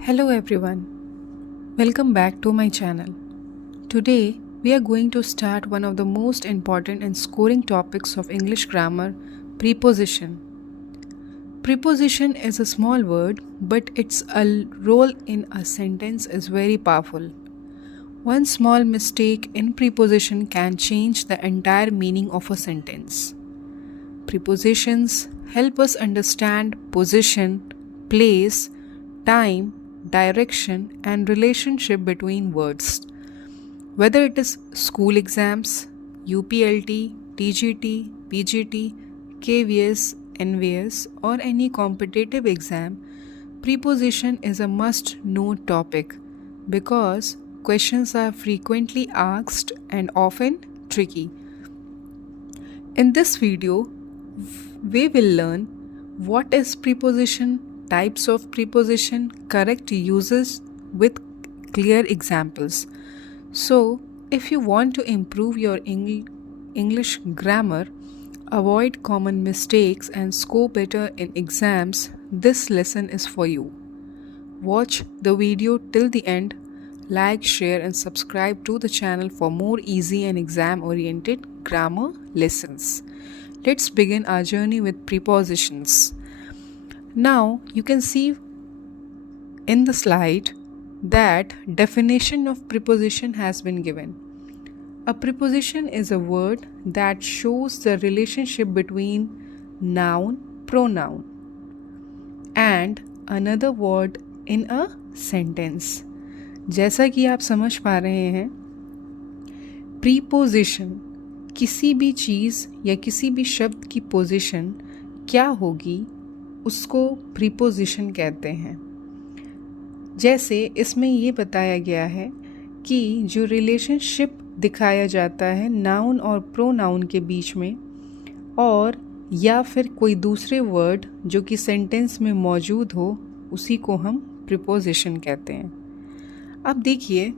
Hello everyone, welcome back to my channel. Today we are going to start one of the most important and scoring topics of English grammar, preposition. Preposition is a small word, but its role in a sentence is very powerful. One small mistake in preposition can change the entire meaning of a sentence. Prepositions help us understand position, place, time, direction, and relationship between words. Whether it is school exams, UPLT, TGT, PGT, KVS, NVS, or any competitive exam, preposition is a must know topic because questions are frequently asked and often tricky. In this video, we will learn what is preposition, types of preposition, correct uses with clear examples. So, if you want to improve your English grammar, avoid common mistakes, and score better in exams, this lesson is for you. Watch the video till the end, like, share, and subscribe to the channel for more easy and exam-oriented grammar lessons. Let's begin our journey with prepositions. Now you can see in the slide that definition of preposition has been given. A preposition is a word that shows the relationship between noun, pronoun and another word in a sentence. जैसा कि आप समझ पा रहे हैं, preposition किसी भी चीज़ या किसी भी शब्द की पोजीशन क्या होगी उसको प्रीपोजिशन कहते हैं. जैसे इसमें ये बताया गया है कि जो रिलेशनशिप दिखाया जाता है नाउन और प्रोनाउन के बीच में और या फिर कोई दूसरे वर्ड जो कि सेंटेंस में मौजूद हो उसी को हम प्रीपोजिशन कहते हैं. अब देखिए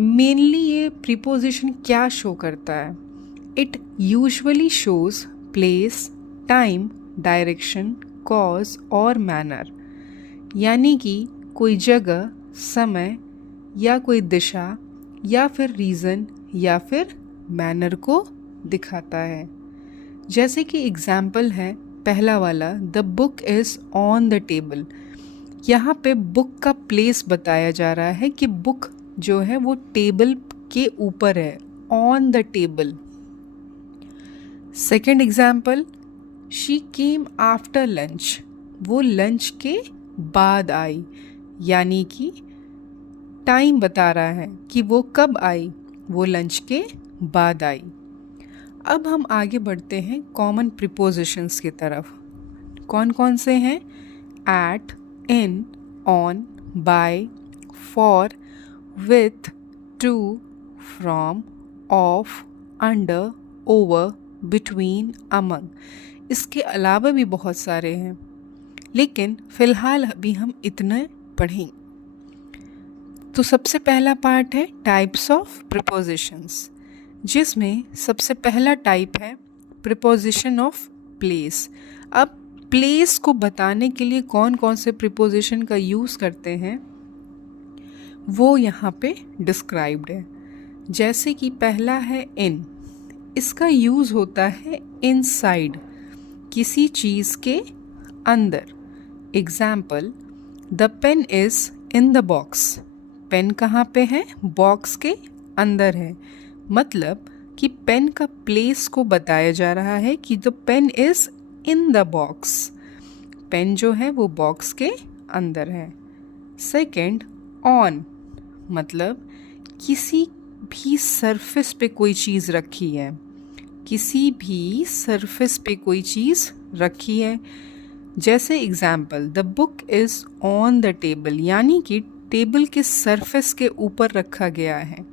मेनली ये प्रीपोजिशन क्या शो करता है. It usually shows place, time, direction, cause और मैनर, यानी कि कोई जगह, समय या कोई दिशा या फिर रीज़न या फिर मैनर को दिखाता है. जैसे कि एग्जाम्पल है पहला वाला, the book is on the table. यहाँ पे बुक का प्लेस बताया जा रहा है कि बुक जो है वो टेबल के ऊपर है, on the table. Second example, she came after lunch. वो लंच के बाद आई, यानी कि टाइम बता रहा है कि वो कब आई, वो लंच के बाद आई. अब हम आगे बढ़ते हैं कॉमन प्रीपोजिशंस की तरफ. कौन कौन से हैं? At, in, on, by, for, with, to, from, of, under, over, between, among. इसके अलावा भी बहुत सारे हैं, लेकिन फ़िलहाल अभी हम इतने पढ़ें. तो सबसे पहला पार्ट है टाइप्स ऑफ प्रीपोजिशंस, जिसमें सबसे पहला टाइप है प्रीपोजिशन ऑफ प्लेस. अब प्लेस को बताने के लिए कौन कौन से प्रीपोजिशन का यूज़ करते हैं वो यहाँ पे डिस्क्राइब्ड है. जैसे कि पहला है इन. इसका यूज़ होता है इनसाइड, किसी चीज़ के अंदर. Example, the pen is in the box. Pen कहाँ पे है? बॉक्स के अंदर है. मतलब कि पेन का प्लेस को बताया जा रहा है कि the pen is in the box. Pen जो है वो बॉक्स के अंदर है. Second, on. मतलब किसी भी सरफेस पे कोई चीज़ रखी है, किसी भी सरफेस पे कोई चीज़ रखी है. जैसे example, the book is on the table, यानी कि टेबल के सरफेस के ऊपर रखा गया है.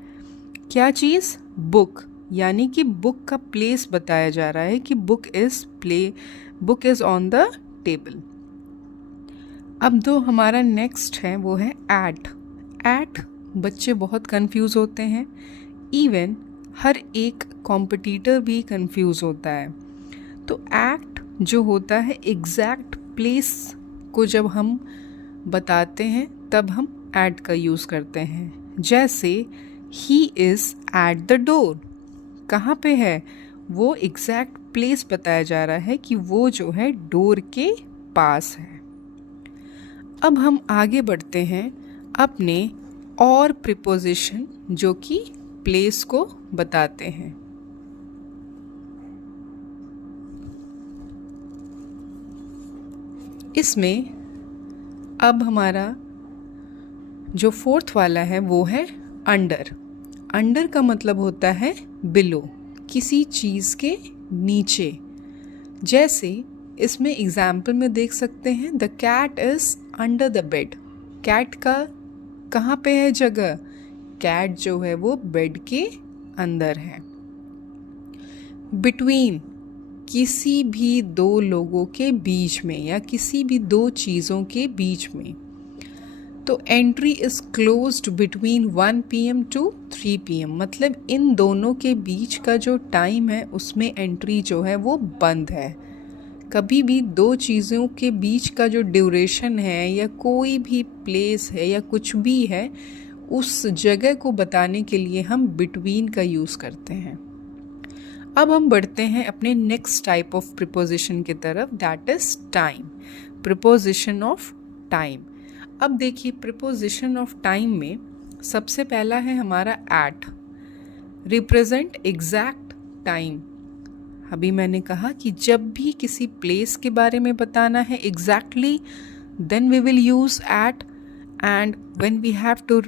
क्या चीज़? बुक. यानी कि बुक का प्लेस बताया जा रहा है कि book is on the table. अब जो हमारा नेक्स्ट है वो है एट. एट बच्चे बहुत कंफ्यूज होते हैं, इवन हर एक कॉम्पिटिटर भी कंफ्यूज होता है. तो एट जो होता है एग्जैक्ट प्लेस को जब हम बताते हैं तब हम एट का यूज़ करते हैं। जैसे he is at the door, कहाँ पे है, वो एग्जैक्ट प्लेस बताया जा रहा है कि वो जो है डोर के पास है। अब हम आगे बढ़ते हैं अपने और प्रिपोजिशन जो कि प्लेस को बताते हैं। इसमें अब हमारा जो फोर्थ वाला है वो है अंडर। अंडर का मतलब होता है बिलो, किसी चीज़ के नीचे। जैसे इसमें एग्जाम्पल में देख सकते हैं, the cat is under the bed. Cat का कहाँ पे है जगह, कैट जो है वो बेड के अंदर है। बिटवीन, किसी भी दो लोगों के बीच में या किसी भी दो चीज़ों के बीच में। तो entry is closed between 1 PM to 3 PM, मतलब इन दोनों के बीच का जो टाइम है उसमें एंट्री जो है वो बंद है। कभी भी दो चीज़ों के बीच का जो ड्यूरेशन है या कोई भी प्लेस है या कुछ भी है, उस जगह को बताने के लिए हम बिटवीन का यूज़ करते हैं। अब हम बढ़ते हैं अपने नेक्स्ट टाइप ऑफ प्रिपोजिशन की तरफ, that is time. Preposition of time. अब देखिए, प्रिपोजिशन ऑफ टाइम में सबसे पहला है हमारा एट, रिप्रेजेंट एग्जैक्ट टाइम। अभी मैंने कहा कि जब भी किसी प्लेस के बारे में बताना है exactly, then we will use at, and when we have to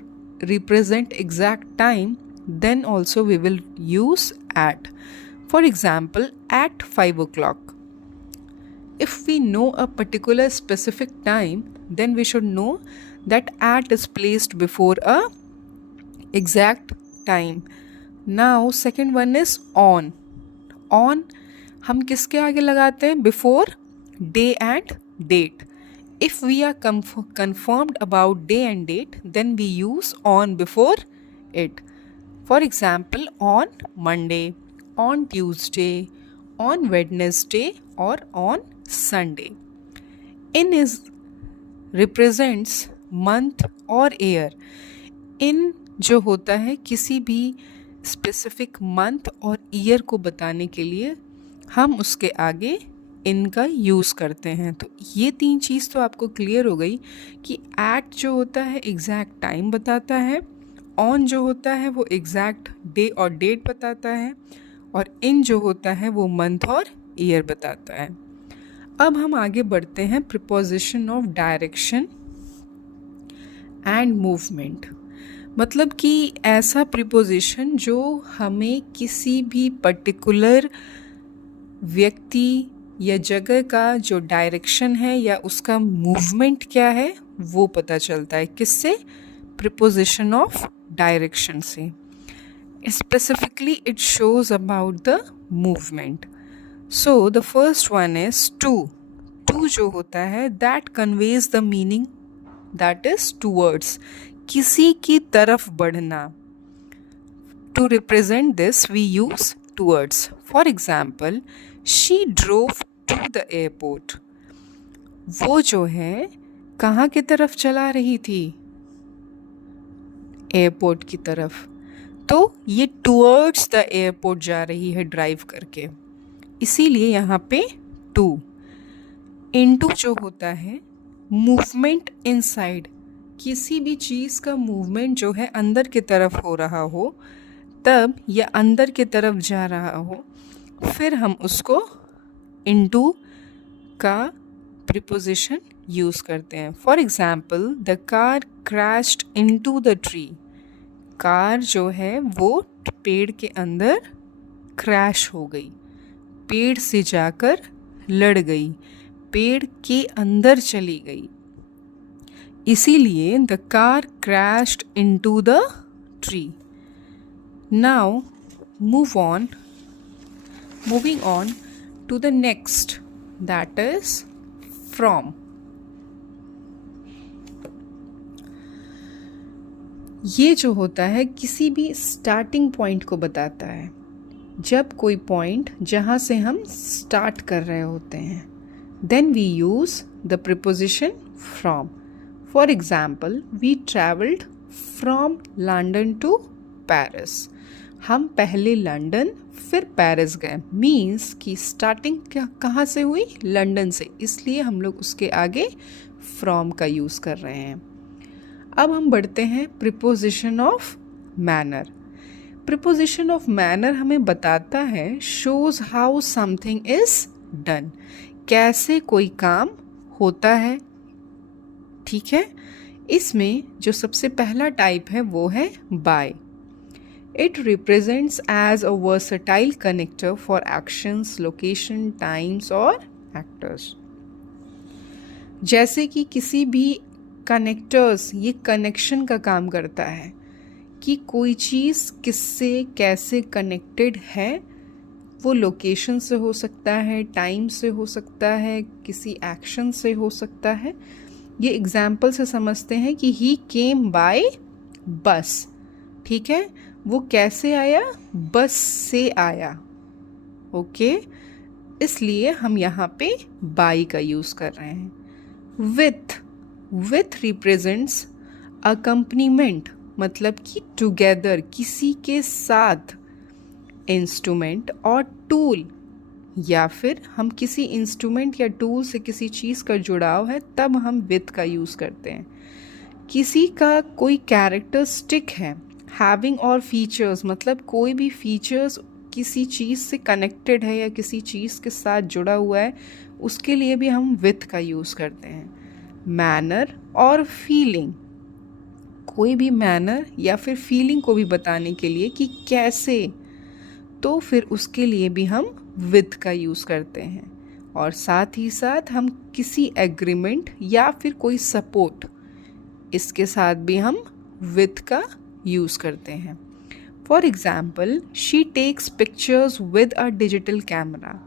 represent exact time, then also we will use at. For example, at 5 o'clock. If we know a particular specific time, then we should know that at is placed before a exact time. Now second one is on. On हम किसके आगे लगाते हैं, before day and date. If we are confirmed about day and date, then we use on before it. For example, on Monday, on Tuesday, on Wednesday or on Sunday. In is represents month और year. in जो होता है किसी भी specific month और year को बताने के लिए हम उसके आगे इन का यूज़ करते हैं। तो ये तीन चीज़ तो आपको क्लियर हो गई कि एट जो होता है एग्जैक्ट टाइम बताता है, ऑन जो होता है वो एग्जैक्ट डे और डेट बताता है, और इन जो होता है वो मंथ और ईयर बताता है। अब हम आगे बढ़ते हैं preposition of direction and movement. मतलब कि ऐसा प्रिपोजिशन जो हमें किसी भी पर्टिकुलर व्यक्ति या जगह का जो डायरेक्शन है या उसका मूवमेंट क्या है वो पता चलता है। किससे, प्रिपोजिशन ऑफ डायरेक्शन से। Specifically it shows about the movement. So the first one is to. To जो होता है that conveys the meaning, that is towards, किसी की तरफ बढ़ना। To represent this we use towards. For example, she drove to the airport. वो जो है कहाँ की तरफ चला रही थी, एयरपोर्ट की तरफ। तो ये टूवर्ड्स द एयरपोर्ट जा रही है ड्राइव करके, इसीलिए यहाँ पे टू। इनटू जो होता है मूवमेंट इनसाइड, किसी भी चीज़ का मूवमेंट जो है अंदर की तरफ हो रहा हो तब या अंदर की तरफ जा रहा हो, फिर हम उसको इनटू का प्रिपोजिशन यूज़ करते हैं। For example, the car crashed into the tree. Car जो है वो पेड़ के अंदर क्रैश हो गई, पेड़ से जाकर लड़ गई, पेड़ के अंदर चली गई, इसीलिए the car crashed into the tree. Now moving on to the next, that is from. ये जो होता है किसी भी स्टार्टिंग पॉइंट को बताता है। जब कोई पॉइंट जहाँ से हम स्टार्ट कर रहे होते हैं, then we use the preposition from. For example, we travelled from London to Paris. हम पहले लंदन फिर पेरिस गए। मीन्स कि स्टार्टिंग कहाँ से हुई? लंदन से, इसलिए हम लोग उसके आगे फ्रॉम का यूज़ कर रहे हैं। अब हम बढ़ते हैं preposition of manner. Preposition of manner हमें बताता है, shows how something is done, कैसे कोई काम होता है। ठीक है, इसमें जो सबसे पहला टाइप है वो है by. It represents as a versatile connector for actions, location, times और एक्टर्स। जैसे कि किसी भी कनेक्टर्स, ये कनेक्शन का काम करता है कि कोई चीज़ किससे कैसे कनेक्टेड है। वो लोकेशन से हो सकता है, टाइम से हो सकता है, किसी एक्शन से हो सकता है। ये एग्जाम्पल से समझते हैं कि ही केम बाय बस। ठीक है, वो कैसे आया? बस से आया। ओके, इसलिए हम यहाँ पे बाय का यूज़ कर रहे हैं। विथ रिप्रेजेंट्स अकम्पनीमेंट, मतलब कि टुगेदर, किसी के साथ। इंस्ट्रूमेंट और टूल, या फिर हम किसी इंस्ट्रूमेंट या टूल से किसी चीज़ का जुड़ाव है तब हम विथ का यूज़ करते हैं। किसी का कोई कैरेक्टरिस्टिक है, हैविंग और फीचर्स, मतलब कोई भी फीचर्स किसी चीज़ से कनेक्टेड है या किसी चीज़ के साथ जुड़ा हुआ है, उसके लिए भी हम विथ का यूज़ करते हैं। मैनर और फीलिंग, कोई भी मैनर या फिर फीलिंग को भी बताने के लिए कि कैसे, तो फिर उसके लिए भी हम विथ का यूज़ करते हैं। और साथ ही साथ हम किसी एग्रीमेंट या फिर कोई सपोर्ट, इसके साथ भी हम विथ का यूज़ करते हैं। For example, she takes pictures with a digital camera.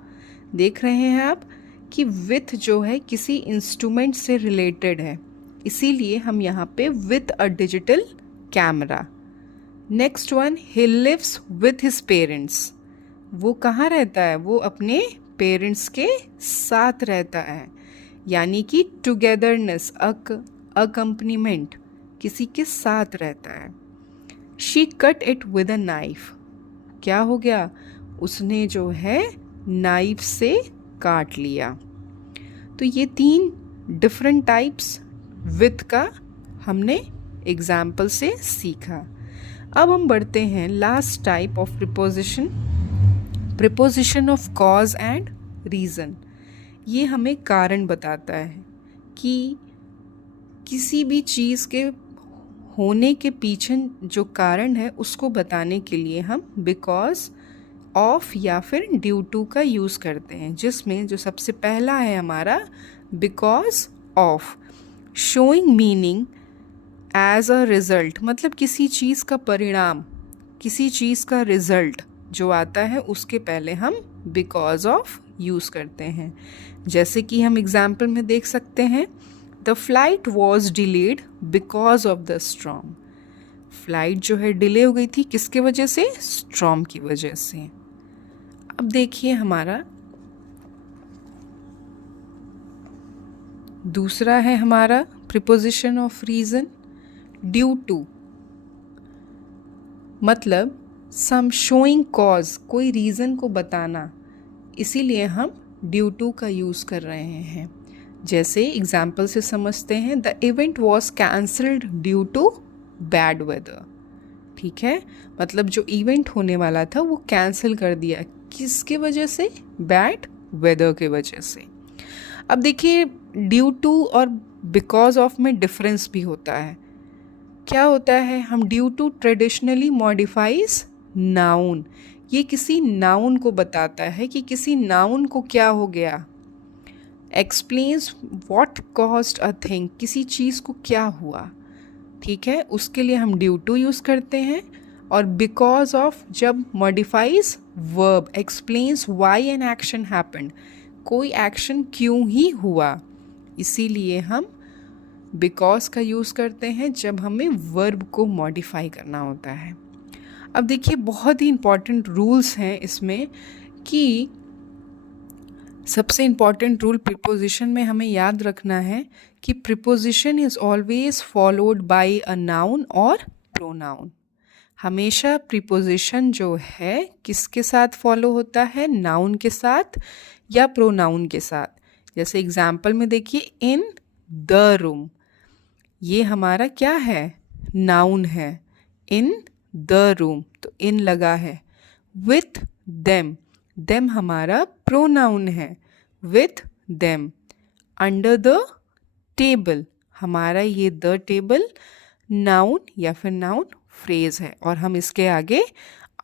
देख रहे हैं आप कि विथ जो है किसी इंस्ट्रूमेंट से रिलेटेड है, इसीलिए हम यहाँ पे with a digital camera. Next one, he lives with his parents. वो कहाँ रहता है? वो अपने पेरेंट्स के साथ रहता है, यानी कि टुगेदरनेस, अकम्पनीमेंट, किसी के साथ रहता है। She cut it with a knife. क्या हो गया? उसने जो है नाइफ से काट लिया। तो ये 3 डिफरेंट टाइप्स विथ का हमने एग्जाम्पल से सीखा। अब हम बढ़ते हैं last type of preposition, preposition of cause and reason. ये हमें कारण बताता है कि किसी भी चीज़ के होने के पीछे जो कारण है उसको बताने के लिए हम बिकॉज ऑफ या फिर ड्यू टू का यूज़ करते हैं, जिसमें जो सबसे पहला है हमारा because of. Showing meaning as a result, मतलब किसी चीज़ का परिणाम, किसी चीज़ का रिज़ल्ट जो आता है उसके पहले हम बिकॉज ऑफ यूज़ करते हैं। जैसे कि हम एग्जाम्पल में देख सकते हैं, the flight was delayed because of the storm. Flight जो है डिले हो गई थी किसके वजह से? स्टॉर्म की वजह से। अब देखिए हमारा दूसरा है हमारा preposition of reason, due to, मतलब सम शोइंग कॉज, कोई रीज़न को बताना, इसीलिए हम ड्यू टू का यूज़ कर रहे हैं। जैसे एग्जाम्पल से समझते हैं, the event was cancelled due to bad weather. ठीक है, मतलब जो इवेंट होने वाला था वो कैंसिल कर दिया, किसकी वजह से? बैड वेदर की वजह से। अब देखिए ड्यू टू और बिकॉज ऑफ में डिफरेंस भी होता है। क्या होता है? हम due to traditionally modifies noun, ये किसी नाउन को बताता है कि किसी नाउन को क्या हो गया। Explains what caused a thing, किसी चीज़ को क्या हुआ। ठीक है, उसके लिए हम ड्यू टू यूज़ करते हैं। और बिकॉज ऑफ जब modifies verb, explains why an action happened, कोई एक्शन क्यों ही हुआ, इसीलिए हम बिकॉज का यूज़ करते हैं जब हमें वर्ब को मॉडिफाई करना होता है। अब देखिए बहुत ही इम्पॉर्टेंट रूल्स हैं इसमें, कि सबसे इम्पॉर्टेंट रूल प्रीपोजिशन में हमें याद रखना है कि preposition is always followed by a noun और प्रोनाउन। हमेशा प्रिपोजिशन जो है किसके साथ फॉलो होता है, नाउन के साथ या प्रोनाउन के साथ। जैसे एग्जाम्पल में देखिए, इन द रूम, ये हमारा क्या है, नाउन है। इन द रूम तो इन लगा है। विथ देम, देम हमारा प्रोनाउन है, with them. Under the table, हमारा ये द टेबल नाउन या फिर नाउन फ्रेज है और हम इसके आगे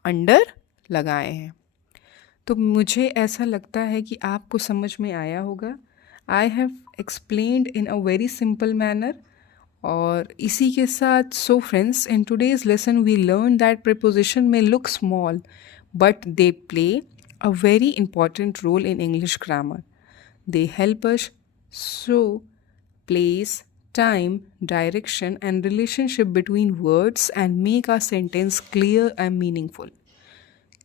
अंडर लगाए हैं। तो मुझे ऐसा लगता है कि आपको समझ में आया होगा। I have explained in a very simple manner. और इसी के साथ so friends, in today's lesson we learn that preposition may look small but they play a very important role in English grammar. They help us show place, time, direction, and relationship between words and make our sentence clear and meaningful.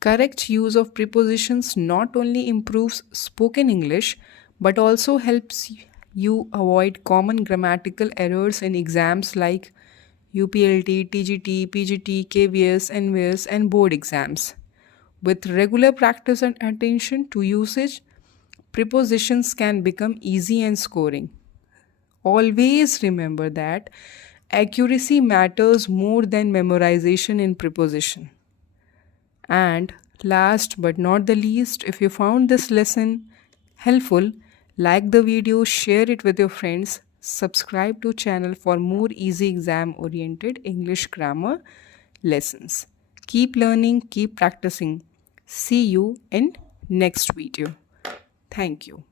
Correct use of prepositions not only improves spoken English but also helps you avoid common grammatical errors in exams like UPLT, TGT, PGT, KVS, NVS, and board exams. With regular practice and attention to usage, prepositions can become easy and scoring. Always remember that accuracy matters more than memorization in preposition. And last but not the least, if you found this lesson helpful, like the video, share it with your friends, subscribe to channel for more easy exam oriented English grammar lessons. Keep learning, keep practicing. See you in next video. Thank you.